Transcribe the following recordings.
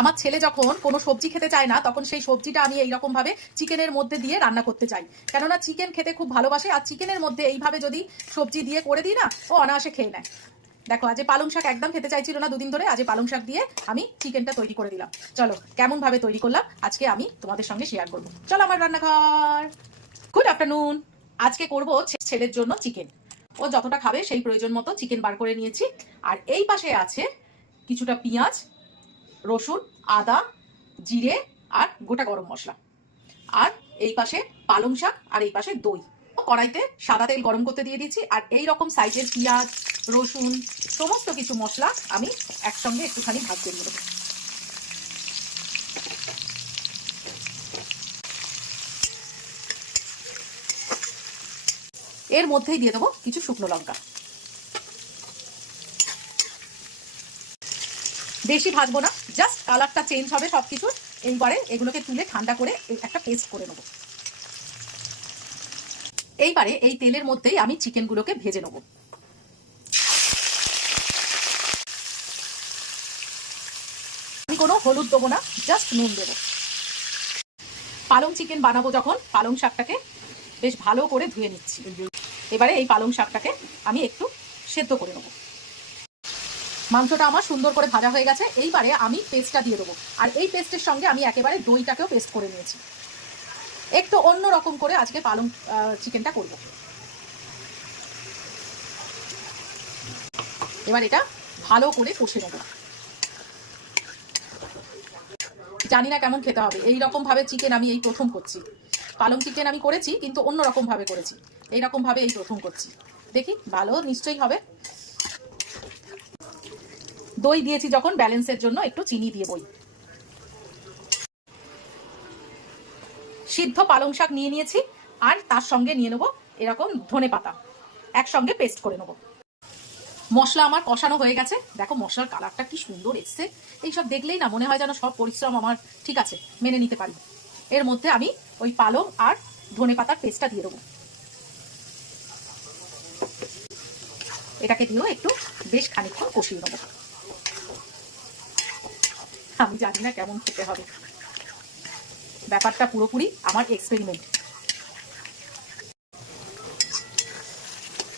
আমার ছেলে যখন কোনো সবজি খেতে চায় না, তখন সেই সবজিটা আমি এইরকম ভাবে চিকেনের মধ্যে দিয়ে রান্না করতে চাই, কেননা চিকেন খেতে খুব ভালোবাসে। আর চিকেনের মধ্যে এইভাবে যদি সবজি দিয়ে করে দিই না, ও অনায়াসে খেয়ে নেয়। দেখো, আজ পালং শাক একদম খেতে চাইছিল না দুদিন ধরে, আজ পালং শাক দিয়ে আমি চিকেনটা তৈরি করে দিলাম। চলো কেমন ভাবে তৈরি করলাম আজকে আমি তোমাদের সঙ্গে শেয়ার করবো। চলো আমার রান্নাঘর। Good afternoon. আজকে করব ছেলের জন্য চিকেন। ও যতটা খাবে সেই প্রয়োজন মতো চিকেন বার করে নিয়েছি। আর এই পাশে আছে কিছুটা পেঁয়াজ, রসুন, আদা, জিরে আর গোটা গরম মশলা। আর এই পাশে পালং শাক, আর এই পাশে দই। কড়াইতে সাদা তেল গরম করতে দিয়ে দিয়েছি। আর এই রকম সাইজের পেঁয়াজ, রসুন, সমস্ত কিছু মশলা আমি একসঙ্গে একটুখানি ভাজতে দিয়ে দেবো। এর মধ্যেই দিয়ে দেবো কিছু শুকনো লঙ্কা। বেশি ভাজবো না, জাস্ট কালারটা চেঞ্জ হবে সবকিছু। এইবারে এগুলোকে তুলে ঠান্ডা করে একটা পেস্ট করে নেবো। এইবারে এই তেলের মধ্যেই আমি চিকেনগুলোকে ভেজে নেবো। আমি কোনো হলুদ দেবো না, জাস্ট নুন দেবো। পালং চিকেন বানাবো যখন, পালং শাকটাকে বেশ ভালো করে ধুয়ে নিচ্ছি। এবারে এই পালং শাকটাকে আমি একটু সেদ্ধ করে নেবো। মাংসটা আমার সুন্দর করে ভাজা হয়ে গেছে। এইবারে আমি পেস্টটা দিয়ে দেবো। আর এই পেস্টের সঙ্গে আমি একেবারে দইটাকেও পেস্ট করে নিয়েছি। একটু অন্য রকম করে আজকে পালং চিকেনটা করব। এবার এটা ভালো করে কষে নেব। জানি না কেমন খেতে হবে। এই রকম ভাবে চিকেন আমি এই প্রথম করছি। পালং চিকেন আমি করেছি, কিন্তু অন্য রকম ভাবে করেছি। এইরকম ভাবে এই প্রথম করছি। দেখি, ভালো নিশ্চয়ই হবে। দই দিয়েছি যখন, ব্যালেন্সের জন্য একটু চিনি দিয়ে বই। সিদ্ধ পালং শাক নিয়ে নিয়েছি, আর তার সঙ্গে নিয়ে নেবো এরকম ধনে পাতা, একসঙ্গে পেস্ট করে নেবো। মশলা আমার কষানো হয়ে গেছে। দেখো মশলার কালারটা কি সুন্দর এসছে। এইসব দেখলেই না মনে হয় যেন সব পরিশ্রম আমার ঠিক আছে, মেনে নিতে পারি। এর মধ্যে আমি ওই পালং আর ধনে পাতার পেস্টটা দিয়ে দেবো। এটাকে দিয়েও একটু বেশ খানিকক্ষণ কষিয়ে নেবো। আমি জানি না কেমন খেতে হবে, ব্যাপারটা পুরোপুরি আমার এক্সপেরিমেন্ট।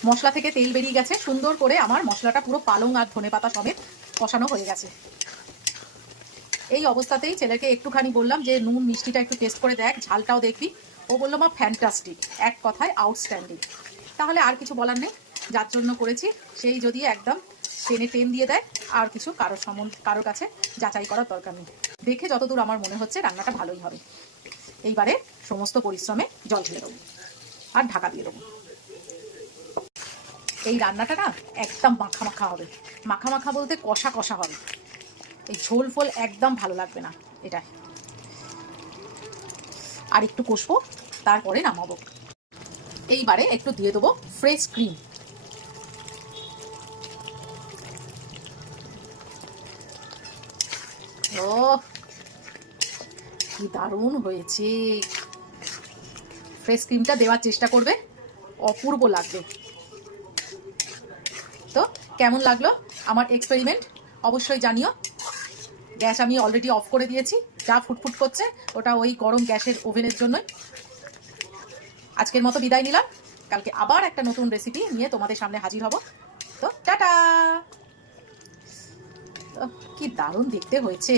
মশলা থেকে তেল বেরিয়ে গেছে সুন্দর করে। আমার মশলাটা পুরো পালং আর ধনে পাতা সমেত কষানো হয়ে গেছে। এই অবস্থাতেই ছেলেকে একটুখানি বললাম যে নুন মিষ্টিটা একটু টেস্ট করে দেখ, ঝালটাও দেখবি। ও বললো মা ফ্যান্টাস্টিক, এক কথায় আউটস্ট্যান্ডিং। তাহলে আর কিছু বলার নেই, যার জন্য করেছি সেই যদি একদম টেনে টেন দিয়ে দেয়, আর কিছু কারোর কাছে যাচাই করার দরকার নেই। দেখে যতদূর আমার মনে হচ্ছে রান্নাটা ভালোই হবে। এইবারে সমস্ত পরিশ্রমে জল ঢেলে দেবো আর ঢাকা দিয়ে দেবো। এই রান্নাটা না একদম মাখা মাখা হবে। মাখা মাখা বলতে কষা কষা হবে। এই ঝোল ফোল একদম ভালো লাগবে না এটা। আর একটু কষবো, তারপরে নামাবো। এইবারে একটু দিয়ে দেবো ফ্রেশ ক্রিম। ও কি দারুণ হয়েছে। ফ্রেশ ক্রিমটা দেওয়ার চেষ্টা করবে, অপূর্ব লাগবে। তো কেমন লাগলো আমার এক্সপেরিমেন্ট অবশ্যই জানিও। গ্যাস আমি অলরেডি অফ করে দিয়েছি। যা ফুটফুট করছে ওটা ওই গরম গ্যাসের ওভেনের জন্যই। আজকের মতো বিদায় নিলাম। কালকে আবার একটা নতুন রেসিপি নিয়ে তোমাদের সামনে হাজির হব। তো টাটা। কি দারুণ দেখতে হয়েছে।